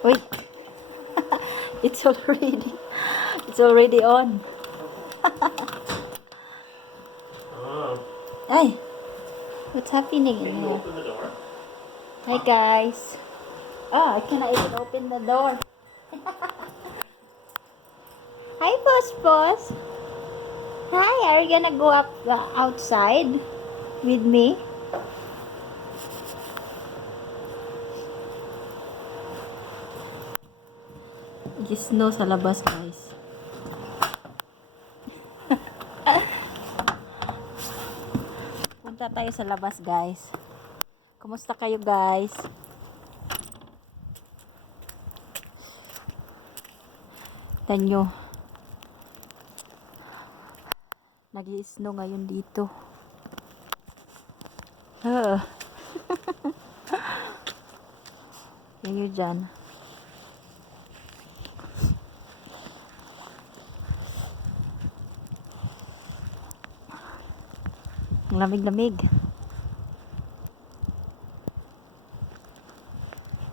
Wait, it's already, it's already on. Ay, what's happening in Can you here? open the door? Hi guys. Ah, I cannot even open the door. Hi, boss. Hi, are you gonna go up outside with me? Snow sa labas, guys. Punta tayo sa labas, guys. Kumusta kayo, guys? Tanyo. Nag-i-snow ngayon dito. Kayo dyan. Ang lamig-lamig.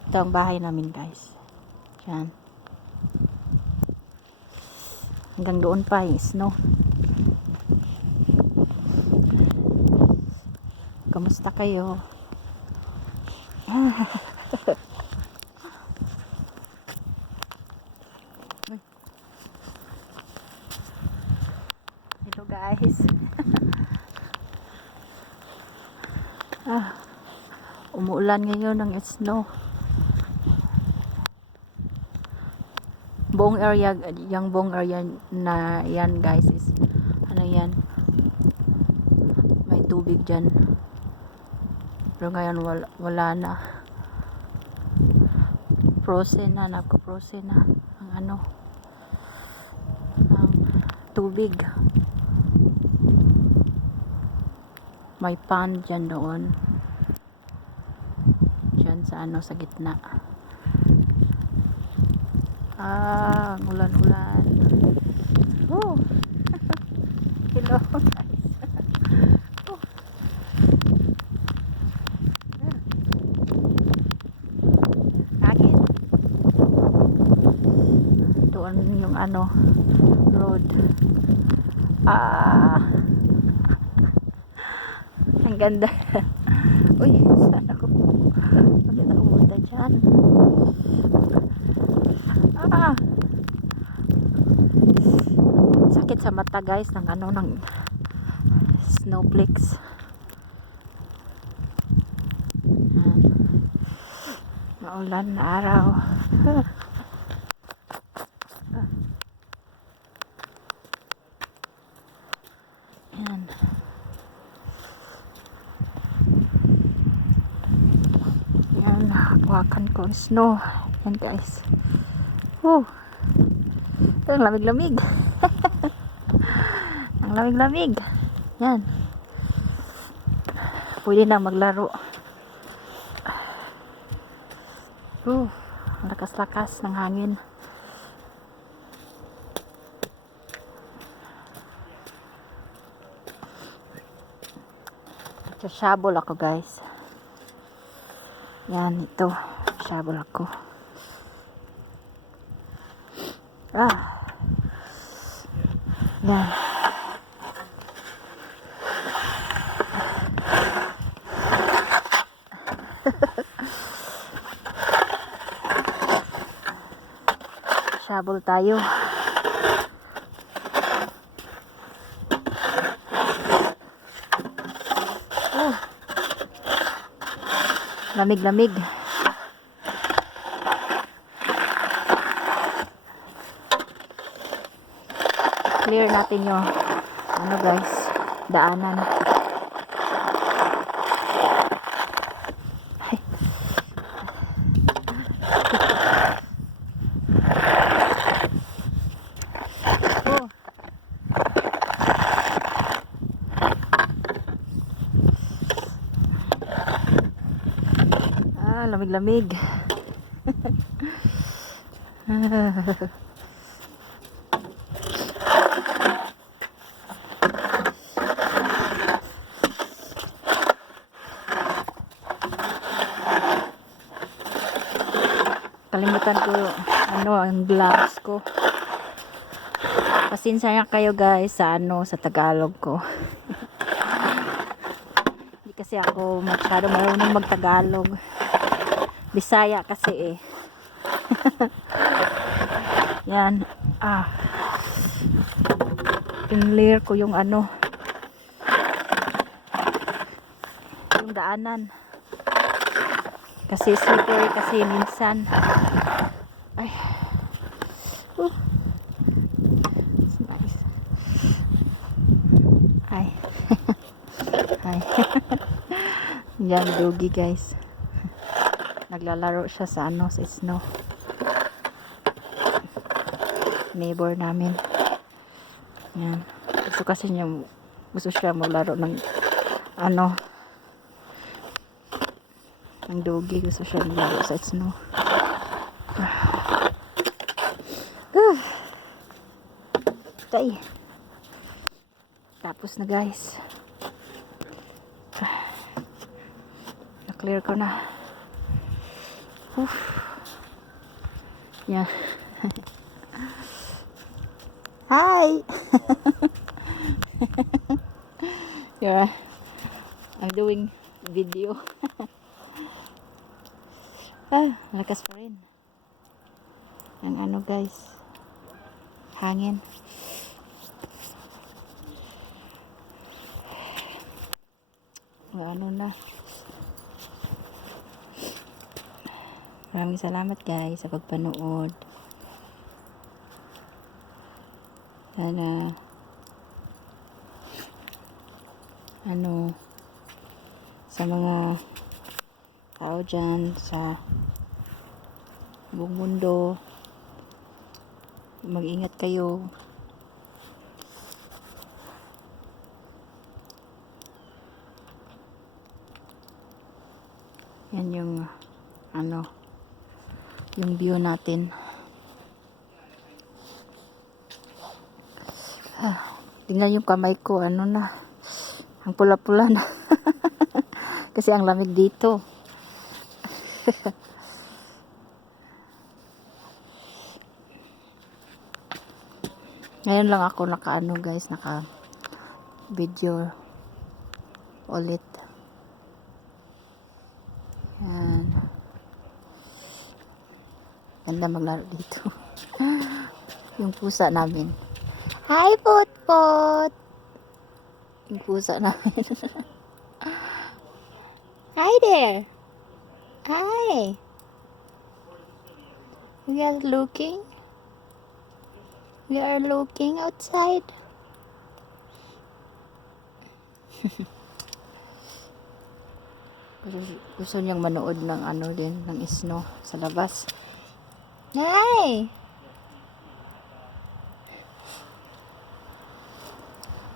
Ito ang bahay namin, guys. Diyan. Hanggang doon pa yung snow. Kamusta kayo? Hello, guys. Umuulan ngayon ng snow. Buong area, yung buong area na yan, guys, is ano yan, may tubig dyan. Pero ngayon wala na. Frozen na, nagko-frozen na ang ano, ang tubig. May pond dyan doon. Dyan sa ano, sa gitna. Ang ulan-ulan. Oh. Hello, guys. Oh. Agit. Doon yung ano, road. Ang ganda. Uy, saan ako? Bakit ako punta dyan? Sakit sa mata, guys, ng ano, ng snowflakes. Maulan na araw. Yan. Yan, hawakan ko ang snow. Yan, guys. Ang lamig-lamig. Ang lamig-lamig. Yan. Pwede na maglaro. Ang lakas-lakas ng hangin. Sashabol ako, guys. Yan, ito. Sashabol ako. Yan. Shabol tayo. Lamig-lamig. Clear natin yung ano, guys, daanan. Lamig-lamig. Kalimutan ko ang gloves ko. Pasensya na kayo guys sa sa Tagalog ko. Hindi kasi ako masyado marunong mag-Tagalog. Bisaya kasi eh. Yan. Clear ko yung yung daanan. Kasi slippery kasi minsan. Ay. It's nice. Ay. Ay. Yan, doggy guys. Naglalaro siya sa sa snow. Neighbor namin. Yan. Gusto siya maglaro ng ng doggy. Gusto siya maglaro sa snow. Tay. Tapos na guys. Na-clear ko na. Yan. Hi. Yeah. I'm doing video. Malakas pa rin. Yung guys. Hangin. Na. Maraming salamat guys sa pagpanood. Sana sa mga tao dyan sa buong mundo, mag-ingat kayo. Yan yung yung view natin. Tingnan yung kamay ko, na, ang pula-pula na. Kasi ang lamig dito. Ngayon lang ako naka video ulit. Yan. Ganda maglaro dito. Yung pusa namin. Hi, Pot-Pot! Yung pusa namin. Hi there! Hi! We are looking outside. Gusto niyang manood ng ng snow sa labas. Hi!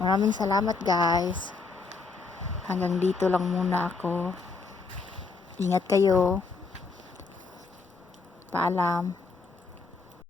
Maraming salamat guys. Hanggang dito lang muna ako. Ingat kayo. Paalam.